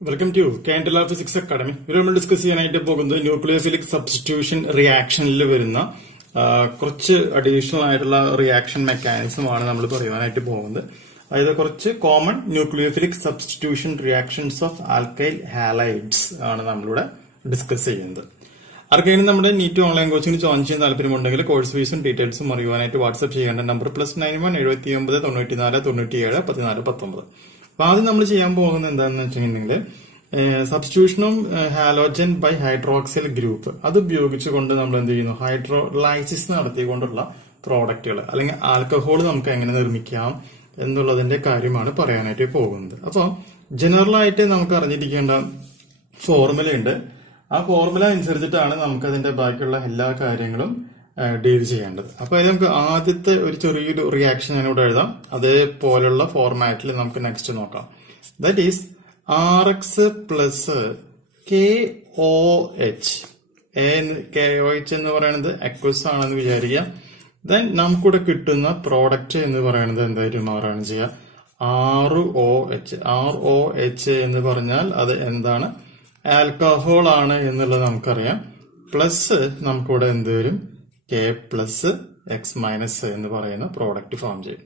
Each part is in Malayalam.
വെൽക്കം ടു കാൻഡില ഫിസിക്സ് അക്കാഡമി. ഇവിടെ നമ്മൾ ഡിസ്കസ് ചെയ്യാനായിട്ട് പോകുന്നത് ന്യൂക്ലിയോഫിലിക് സബ്സ്റ്റിറ്റ്യൂഷൻ റിയാക്ഷനിൽ വരുന്ന കുറച്ച് അഡീഷണൽ ആയിട്ടുള്ള റിയാക്ഷൻ മെക്കാനിസമാണ് നമ്മൾ പറയുവാനായിട്ട് പോകുന്നത്. അതായത് കുറച്ച് common nucleophilic substitution reactions of alkyl halides ആണ് നമ്മളിവിടെ ഡിസ്കസ് ചെയ്യുന്നത്. ആർക്കെങ്കിലും നമ്മുടെ നീറ്റ് ഓൺലൈൻ കോച്ചിന് ജോയിൻ ചെയ്യാൻ താല്പര്യമുണ്ടെങ്കിൽ കോഴ്സ് ഫീസും ഡീറ്റെയിൽസും അറിയുവാനായിട്ട് വാട്സ്ആപ്പ് ചെയ്യേണ്ട നമ്പർ +91 79 94 97 14 19. അപ്പൊ ആദ്യം നമ്മൾ ചെയ്യാൻ പോകുന്നത് എന്താണെന്ന് വെച്ചിട്ടുണ്ടെങ്കിൽ സബ്സ്റ്റിറ്റ്യൂഷനും ഹാലോജൻ ബൈ ഹൈഡ്രോക്സിൽ ഗ്രൂപ്പ് അത് ഉപയോഗിച്ചുകൊണ്ട് നമ്മൾ എന്ത് ചെയ്യുന്നു, ഹൈഡ്രോലൈസിസ് നടത്തിക്കൊണ്ടുള്ള പ്രോഡക്റ്റുകൾ അല്ലെങ്കിൽ ആൽക്കഹോൾ നമുക്ക് എങ്ങനെ നിർമ്മിക്കാം എന്നുള്ളതിന്റെ കാര്യമാണ് പറയാനായിട്ട് പോകുന്നത്. അപ്പോൾ ജനറൽ ആയിട്ട് നമുക്ക് അറിഞ്ഞിരിക്കേണ്ട ഫോർമുല ഉണ്ട്. ആ ഫോർമുല അനുസരിച്ചിട്ടാണ് നമുക്ക് അതിന്റെ ബാക്കിയുള്ള എല്ലാ കാര്യങ്ങളും ഡീൽ ചെയ്യേണ്ടത്. അപ്പൊ അതിൽ നമുക്ക് ആദ്യത്തെ ഒരു ചെറിയൊരു റിയാക്ഷൻ ഞാനിവിടെ എഴുതാം. അതേപോലുള്ള ഫോർമാറ്റിൽ നമുക്ക് നെക്സ്റ്റ് നോക്കാം. That is RX plus KOH. KOH എന്ന് പറയുന്നത് അക്വസ് ആണെന്ന് വിചാരിക്കുക. ദെൻ നമുക്കിവിടെ കിട്ടുന്ന പ്രോഡക്റ്റ് എന്ന് പറയുന്നത് എന്തായിട്ട് മാറാണ് ചെയ്യുക, ROH. ROH എന്ന് പറഞ്ഞാൽ അത് എന്താണ്, ആൽക്കഹോൾ ആണ് എന്നുള്ളത് നമുക്കറിയാം. പ്ലസ് നമുക്കിവിടെ എന്ത് വരും, K പ്ലസ് X മൈനസ് എന്ന് പറയുന്ന പ്രോഡക്റ്റ് ഫോം ചെയ്യും.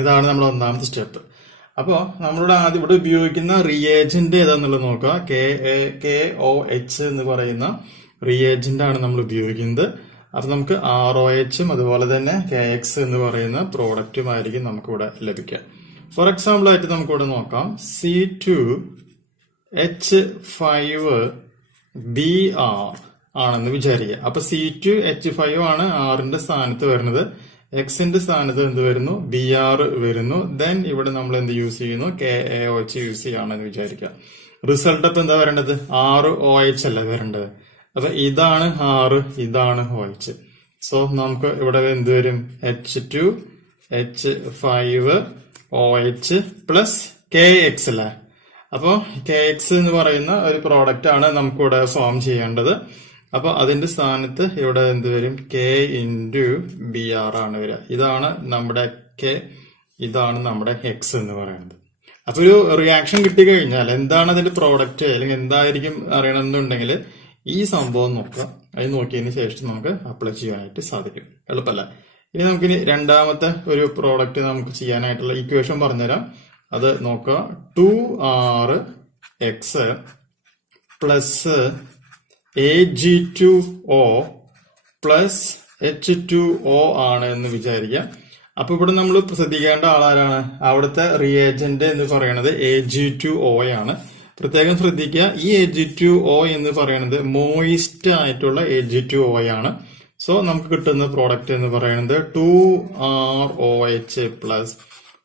ഇതാണ് നമ്മുടെ ഒന്നാമത്തെ സ്റ്റെപ്പ്. അപ്പോൾ നമ്മളുടെ ആദ്യം ഇവിടെ ഉപയോഗിക്കുന്ന റിയേജന്റ് ഏതാന്നുള്ളത് നോക്കുക. KOH എന്ന് പറയുന്ന റിയേജന്റ് ആണ് നമ്മൾ ഉപയോഗിക്കുന്നത്. അപ്പൊ നമുക്ക് ROH അതുപോലെ തന്നെ KX എന്ന് പറയുന്ന പ്രോഡക്റ്റുമായിരിക്കും നമുക്കിവിടെ ലഭിക്കുക. ഫോർ എക്സാമ്പിൾ ആയിട്ട് നമുക്കിവിടെ നോക്കാം. C2H5Br ആണെന്ന് വിചാരിക്കുക. അപ്പൊ C2H5 ആണ് ആറിന്റെ സ്ഥാനത്ത് വരുന്നത്. എക്സിന്റെ സ്ഥാനത്ത് എന്ത് വരുന്നു, Br വരുന്നു. ദെൻ ഇവിടെ നമ്മൾ എന്ത് യൂസ് ചെയ്യുന്നു, KAOH യൂസ് ചെയ്യാണെന്ന് വിചാരിക്കുക. റിസൾട്ട് അപ്പൊ എന്താ വരേണ്ടത്, ROH അല്ല വരേണ്ടത്. അപ്പൊ ഇതാണ് R, ഇതാണ് OH. സോ നമുക്ക് ഇവിടെ എന്ത് വരും, H2H5OH പ്ലസ് KX അല്ലേ. അപ്പോ KX എന്ന് പറയുന്ന ഒരു പ്രോഡക്റ്റ് ആണ് നമുക്കിവിടെ ഫോം ചെയ്യേണ്ടത്. അപ്പൊ അതിന്റെ സ്ഥാനത്ത് ഇവിടെ എന്ത് വരും, K ഇൻറ്റു Br ആണ് വരിക. ഇതാണ് നമ്മുടെ K, ഇതാണ് നമ്മുടെ X എന്ന് പറയുന്നത്. അപ്പൊ ഒരു റിയാക്ഷൻ കിട്ടിക്കഴിഞ്ഞാൽ എന്താണ് അതിന്റെ പ്രോഡക്റ്റ് അല്ലെങ്കിൽ എന്തായിരിക്കും അറിയണമെന്നുണ്ടെങ്കിൽ ഈ സംഭവം നോക്കുക. അത് നോക്കിയതിന് ശേഷം നമുക്ക് അപ്ലൈ ചെയ്യാനായിട്ട് സാധിക്കും. എളുപ്പമല്ല. ഇനി നമുക്കിനി രണ്ടാമത്തെ ഒരു പ്രോഡക്റ്റ് നമുക്ക് ചെയ്യാനായിട്ടുള്ള ഇക്വേഷൻ പറഞ്ഞുതരാം. അത് നോക്കുക. 2RX plus Ag2O plus H2O ആണ് എന്ന് വിചാരിക്കാം. അപ്പൊ ഇവിടെ നമ്മൾ ശ്രദ്ധിക്കേണ്ട ആളാരാണ്, അവിടുത്തെ റിയേജന്റ് എന്ന് പറയുന്നത് Ag2O ആണ്. പ്രത്യേകം ശ്രദ്ധിക്കുക, ഈ Ag2O എന്ന് പറയുന്നത് മോയിസ്റ്റ് ആയിട്ടുള്ള Ag2O ആണ്. സോ നമുക്ക് കിട്ടുന്ന പ്രോഡക്റ്റ് എന്ന് പറയുന്നത് 2ROH പ്ലസ്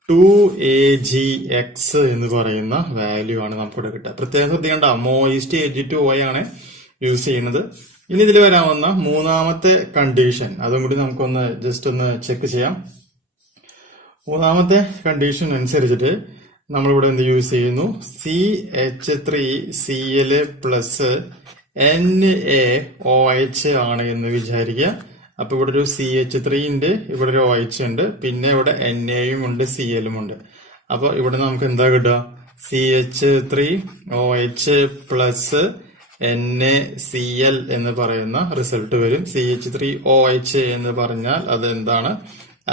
2AgX എന്ന് പറയുന്ന വാല്യൂ ആണ് നമുക്കിവിടെ കിട്ടുക. പ്രത്യേകം ശ്രദ്ധിക്കേണ്ട, മോയിസ്റ്റ് Ag2O ആണ് യൂസ് ചെയ്യുന്നത്. ഇനി ഇതിൽ വരാവുന്ന മൂന്നാമത്തെ കണ്ടീഷൻ അതും കൂടി നമുക്കൊന്ന് ജസ്റ്റ് ഒന്ന് ചെക്ക് ചെയ്യാം. മൂന്നാമത്തെ കണ്ടീഷൻ അനുസരിച്ചിട്ട് നമ്മളിവിടെ എന്ത് യൂസ് ചെയ്യുന്നു, CH3Cl പ്ലസ് NaOH ആണ് എന്ന് വിചാരിക്കുക. അപ്പൊ ഇവിടെ ഒരു CH3 ഉണ്ട്, ഇവിടെ ഒരു OH ഉണ്ട്, പിന്നെ ഇവിടെ Na ഉണ്ട്, Cl ഉണ്ട്. അപ്പൊ ഇവിടെ നമുക്ക് എന്താ കിട്ടുക, CH3OH പ്ലസ് NaCl എന്ന് പറയുന്ന റിസൾട്ട് വരും. CH3OH എന്ന് പറഞ്ഞാൽ അത് എന്താണ്,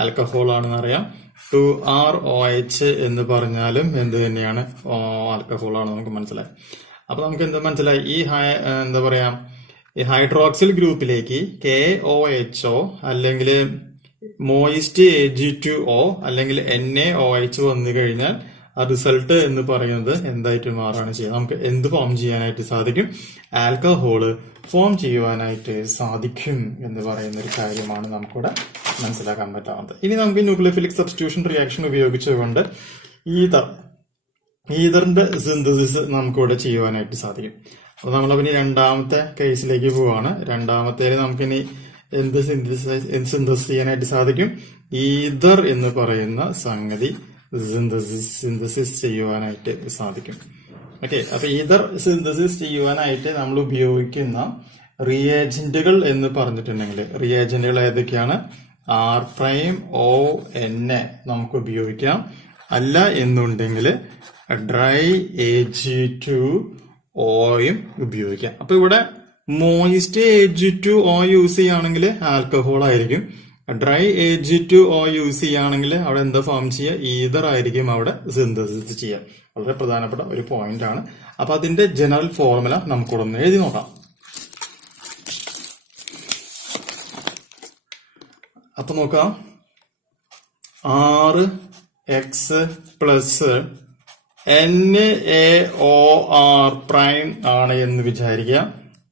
ആൽക്കഹോൾ ആണെന്ന് അറിയാം. 2ROH എന്ന് പറഞ്ഞാലും എന്ത് തന്നെയാണ്, ആൽക്കഹോൾ ആണ് നമുക്ക് മനസ്സിലായി. അപ്പൊ നമുക്ക് എന്താ മനസ്സിലായി, ഈ എന്താ പറയാ, ഈ ഹൈഡ്രോക്സിൽ ഗ്രൂപ്പിലേക്ക് KOHO അല്ലെങ്കിൽ മോയിസ്റ്റ് Ag2O അല്ലെങ്കിൽ NaOH വന്നു കഴിഞ്ഞാൽ ആ റിസൾട്ട് എന്ന് പറയുന്നത് എന്തായിട്ട് മാറാണ് ചെയ്യുക, നമുക്ക് എന്ത് ഫോം ചെയ്യാനായിട്ട് സാധിക്കും, ആൽക്കഹോള് ഫോം ചെയ്യുവാനായിട്ട് സാധിക്കും എന്ന് പറയുന്ന ഒരു കാര്യമാണ് നമുക്കിവിടെ മനസ്സിലാക്കാൻ പറ്റാവുന്നത്. ഇനി നമുക്ക് ന്യൂക്ലിയോഫിലിക് സബ്സ്റ്റിറ്റ്യൂഷൻ റിയാക്ഷൻ ഉപയോഗിച്ചുകൊണ്ട് ഈതറിന്റെ സിന്തസിസ് നമുക്കിവിടെ ചെയ്യുവാനായിട്ട് സാധിക്കും. അപ്പൊ നമ്മളപ്പിനി രണ്ടാമത്തെ കേസിലേക്ക് പോവാണ്. രണ്ടാമത്തേല് നമുക്കിനി എന്ത് സിന്തസിസ് ചെയ്യാനായിട്ട് സാധിക്കും, ഈതർ എന്ന് പറയുന്ന സംഗതി സിന്തസിസ് ചെയ്യുവാനായിട്ട് സാധിക്കും. ഓക്കെ, അപ്പൊ ഈതർ സിന്തസിസ് ചെയ്യുവാനായിട്ട് നമ്മൾ ഉപയോഗിക്കുന്ന റിയേജന്റുകൾ എന്ന് പറഞ്ഞിട്ടുണ്ടെങ്കിൽ റിയേജന്റുകൾ ഏതൊക്കെയാണ്, R'ONA നമുക്ക് ഉപയോഗിക്കാം. അല്ല എന്നുണ്ടെങ്കിൽ ഡ്രൈ Ag2Oയും ഉപയോഗിക്കാം. അപ്പൊ ഇവിടെ മോയിസ്റ്റ് Ag2O യൂസ് ചെയ്യുകയാണെങ്കിൽ ആൽക്കഹോൾ ആയിരിക്കും. ഡ്രൈ Ag2O യൂസ് ചെയ്യുകയാണെങ്കിൽ അവിടെ എന്താ ഫോം ചെയ്യുക? ഈതർ ആയിരിക്കും അവിടെ സിന്തസിസ് ചെയ്യുക. വളരെ പ്രധാനപ്പെട്ട ഒരു പോയിന്റ് ആണ്. അപ്പൊ അതിന്റെ ജനറൽ ഫോർമുല നമുക്കൊന്ന് എഴുതി നോക്കാം. അപ്പൊ നോക്കാം, 6x പ്ലസ് NaOR പ്രൈം ആണ് എന്ന് വിചാരിക്കുക.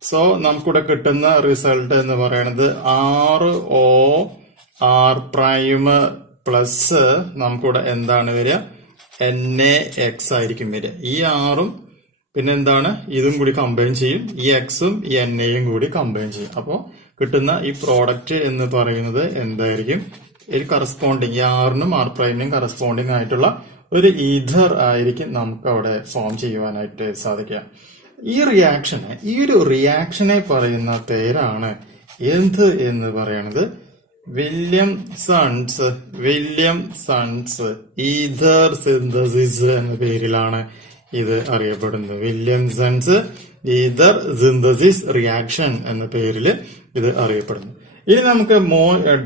സോ നമുക്കിവിടെ കിട്ടുന്ന റിസൾട്ട് എന്ന് പറയുന്നത് 6OR പ്രൈം പ്ലസ് നമുക്കിവിടെ എന്താണ് വരിക? NaX ആയിരിക്കും വരിക. ഈ 6ഉം പിന്നെ എന്താണ് ഇതും കൂടി കമ്പൈൻ ചെയ്യും, ഈ എക്സും ഈ NAയും കൂടി കമ്പൈൻ ചെയ്യും. അപ്പോൾ കിട്ടുന്ന ഈ പ്രോഡക്റ്റ് എന്ന് പറയുന്നത് എന്തായിരിക്കും? ഒരു കറസ്പോണ്ടിങ്, ഈ ആറിനും ആർ പ്രൈമിനും കറസ്പോണ്ടിങ് ആയിട്ടുള്ള ഒരു ഈഥർ ആയിരിക്കും നമുക്ക് അവിടെ ഫോം ചെയ്യുവാനായിട്ട് സാധിക്കുക. ഈ ഒരു റിയാക്ഷനെ പറയുന്ന പേരാണ് എന്ത് എന്ന് പറയുന്നത്? വില്യംസൺസ് ഈഥർ സിന്തസിസ് എന്ന പേരിലാണ് ഇത് അറിയപ്പെടുന്നത്. വില്യംസൺസ് ഈഥർ സിന്തസിസ് റിയാക്ഷൻ എന്ന പേരിൽ ഇത് അറിയപ്പെടുന്നു. ഇനി നമുക്ക്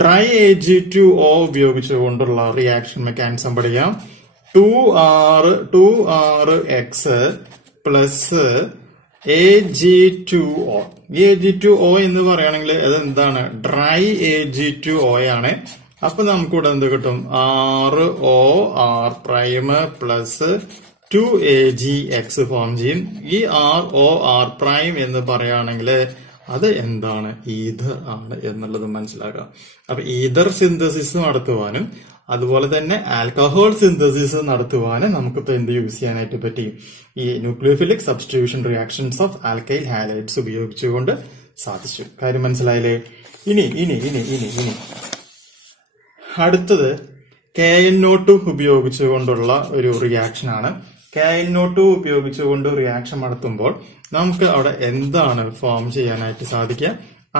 ഡ്രൈ Ag2O ഉപയോഗിച്ചുകൊണ്ടുള്ള റിയാക്ഷൻ മെക്കാനിസം പഠിക്കാം. 2RX plus Ag2O. ഈ Ag2O എന്ന് പറയുകയാണെങ്കിൽ അത് എന്താണ്? ഡ്രൈ Ag2O ആണ്. അപ്പൊ നമുക്കിവിടെ എന്ത് കിട്ടും? 6OR prime plus 2AgX form ചെയ്യും. ഈ ROR പ്രൈം എന്ന് പറയുകയാണെങ്കിൽ അത് എന്താണ്? ഈഥർ ആണ് എന്നുള്ളത് മനസ്സിലാക്കുക. അപ്പൊ ഈഥർ സിന്തസിസ് നടത്തുവാനും അതുപോലെ തന്നെ ആൽക്കഹോൾ സിന്തസിസ് നടത്തുവാനും നമുക്കിപ്പോ എന്ത് യൂസ് ചെയ്യാനായിട്ട് പറ്റി? ഈ nucleophilic substitution reactions of alkyl halides ഉപയോഗിച്ചുകൊണ്ട് സാധിച്ചു. കാര്യം മനസ്സിലായില്ലേ? ഇനി അടുത്തത് KNO2 ഉപയോഗിച്ചുകൊണ്ടുള്ള ഒരു റിയാക്ഷൻ ആണ്. KNO2 ഉപയോഗിച്ചുകൊണ്ട് റിയാക്ഷൻ നടത്തുമ്പോൾ നമുക്ക് അവിടെ എന്താണ് ഫോം ചെയ്യാനായിട്ട് സാധിക്കുക?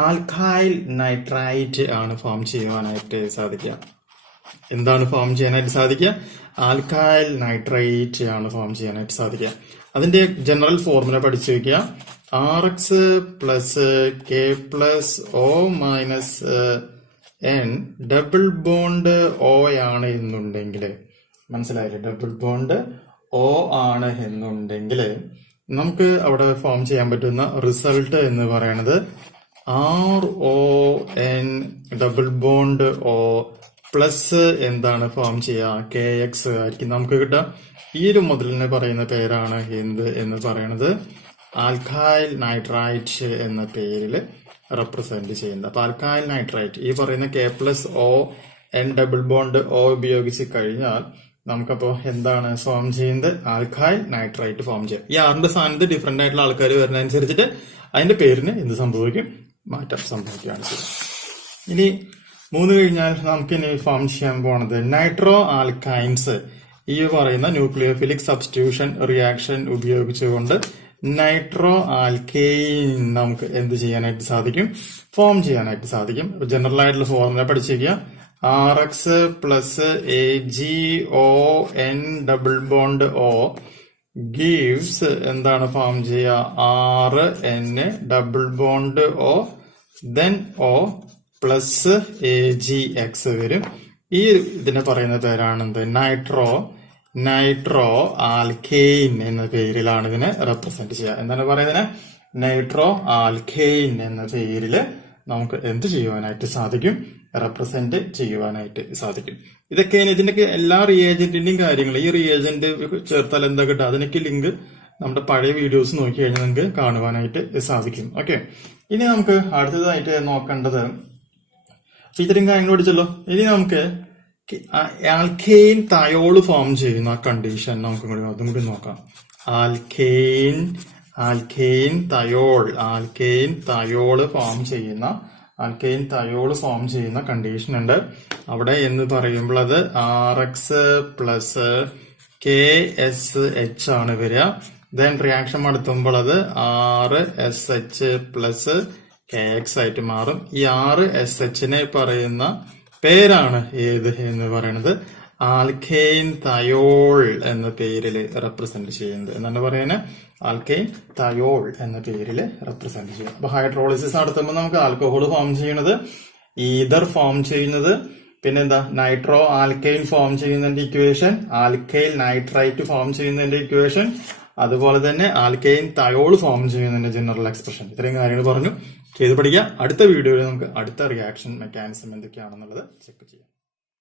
ആൽക്കൈൽ നൈട്രൈറ്റ് ആണ് ഫോം ചെയ്യുവാനായിട്ട് സാധിക്കുക. എന്താണ് ഫോം ചെയ്യാനായിട്ട് സാധിക്കുക? ആൽക്കൈൽ നൈട്രൈറ്റ് ആണ് ഫോം ചെയ്യാനായിട്ട് സാധിക്കുക. അതിന്റെ ജനറൽ ഫോർമുല പഠിച്ചു വെക്കുക. RX plus K plus O minus N double bond O ആണ് എന്നുണ്ടെങ്കിൽ, മനസ്സിലായില്ലേ? ഡബിൾ ബോണ്ട് O ആണ് എന്നുണ്ടെങ്കിൽ നമുക്ക് അവിടെ ഫോം ചെയ്യാൻ പറ്റുന്ന റിസൾട്ട് എന്ന് പറയുന്നത് RON double bond O plus എന്താണ് ഫോം ചെയ്യുക? KX ആയിരിക്കും നമുക്ക് കിട്ടുക. ഈ ഒരു മുതലിനെ പറയുന്ന പേരാണ് എന്ത് എന്ന് പറയുന്നത്? ആൽക്കൈൽ നൈട്രൈറ്റ് എന്ന പേരിൽ റെപ്രസെന്റ് ചെയ്യുന്നത്. അപ്പൊ ആൽക്കൈൽ നൈട്രൈറ്റ് ഈ പറയുന്ന K plus O N double bond O ഉപയോഗിച്ച് കഴിഞ്ഞാൽ നമുക്കപ്പോ എന്താണ് ഫോം ചെയ്യുന്നത്? ആൽക്കൈൽ നൈട്രൈറ്റ് ഫോം ചെയ്യാം. ഈ ആറിന്റെ സ്ഥാനത്ത് ഡിഫറെന്റ് ആയിട്ടുള്ള ആൾക്കാർ വരുന്നതനുസരിച്ചിട്ട് അതിന്റെ പേരിന് എന്ത് സംഭവിക്കും? മാറ്റം സംഭവിക്കുകയാണ് ചെയ്യുന്നത്. ഇനി 3 കഴിഞ്ഞാൽ നമുക്ക് ഇനി ഫോം ചെയ്യാൻ പോണത് നൈട്രോ ആൽക്കൈൻസ്. ഈ പറയുന്ന ന്യൂക്ലിയോഫിലിക് സബ്സ്റ്റിറ്റ്യൂഷൻ റിയാക്ഷൻ ഉപയോഗിച്ചുകൊണ്ട് നൈട്രോ ആൽക്കെയിൻ നമുക്ക് എന്ത് ചെയ്യാനായിട്ട് സാധിക്കും? ഫോം ചെയ്യാനായിട്ട് സാധിക്കും. ജനറൽ ആയിട്ടുള്ള ഫോർമുല പഠിച്ചിരിക്കുക. RX plus AgON double bond O gives എന്താണ് ഫോം ചെയ്യുക? RN double bond O then O plus AgX വരും. ഈ ഇതിനെ പറയുന്ന പേരാണെന്ത്? നൈട്രോ ആൽക്കെയിൻ എന്ന പേരിലാണ് ഇതിനെ റെപ്രസെന്റ് ചെയ്യുക. എന്താണ് പറയുന്നത്? നൈട്രോ ആൽക്കെയിൻ എന്ന പേരില് നമുക്ക് എന്ത് ചെയ്യുവാനായിട്ട് സാധിക്കും? റെപ്രസെന്റ് ചെയ്യുവാനായിട്ട് സാധിക്കും. ഇതൊക്കെയാണ് ഇതിന്റെയൊക്കെ എല്ലാ റിയേജന്റിന്റെയും കാര്യങ്ങൾ. ഈ റിയേജന്റ് ചേർത്താൽ എന്താ കിട്ടുക? അതിനൊക്കെ ലിങ്ക് നമ്മുടെ പഴയ വീഡിയോസ് നോക്കി കഴിഞ്ഞാൽ നിങ്ങൾക്ക് കാണുവാനായിട്ട് സാധിക്കും. ഓക്കെ, ഇനി നമുക്ക് അടുത്തതായിട്ട് നോക്കേണ്ടത് ഇത്രയും കാര്യങ്ങൾ പഠിച്ചല്ലോ. ഇനി നമുക്ക് ആൽക്കെയിൻ തയോള് ഫോം ചെയ്യുന്ന കണ്ടീഷൻ നമുക്ക് അതും കൂടി നോക്കാം. ആൽക്കെയിൻ തയോള് ഫോം ചെയ്യുന്ന കണ്ടീഷൻ ഉണ്ട്. അവിടെ എന്ന് പറയുമ്പോൾ അത് RX പ്ലസ് KSH ആണ് വരിക. ദെൻ റിയാക്ഷൻ നടത്തുമ്പോൾ അത് RSH പ്ലസ് KX ആയിട്ട് മാറും. ഈ RSHനെ പറയുന്ന പേരാണ് ഏത് എന്ന് പറയുന്നത്? ആൽക്കെയിൻ തയോൾ എന്ന പേരിൽ റെപ്രസെന്റ് ചെയ്യുന്നത് എന്നാണ് പറയുന്നത്. ആൽക്കെയിൻ തയോൾ എന്ന പേരിൽ റെപ്രസെന്റ് ചെയ്യുന്നത്. അപ്പൊ ഹൈഡ്രോളിസിസ് നടത്തുമ്പോൾ നമുക്ക് ആൽക്കഹോൾ ഫോം ചെയ്യുന്നത്, ഈതർ ഫോം ചെയ്യുന്നത്, പിന്നെന്താ നൈട്രോ ആൽക്കൈൽ ഫോം ചെയ്യുന്നതിന്റെ ഇക്വേഷൻ, ആൽക്കൈൽ നൈട്രൈറ്റ് ഫോം ചെയ്യുന്നതിന്റെ ഇക്വേഷൻ, അതുപോലെ തന്നെ ആൽക്കൈൻ തയോൾ ഫോം ചെയ്യുന്നതിന്റെ ജനറൽ എക്സ്പ്രഷൻ. ഇത്രയും കാര്യങ്ങൾ പറഞ്ഞു ചെയ്ത് പഠിക്കുക. അടുത്ത വീഡിയോയിൽ നമുക്ക് അടുത്ത റിയാക്ഷൻ മെക്കാനിസം എന്തൊക്കെയാണെന്നുള്ളത് ചെക്ക് ചെയ്യാം.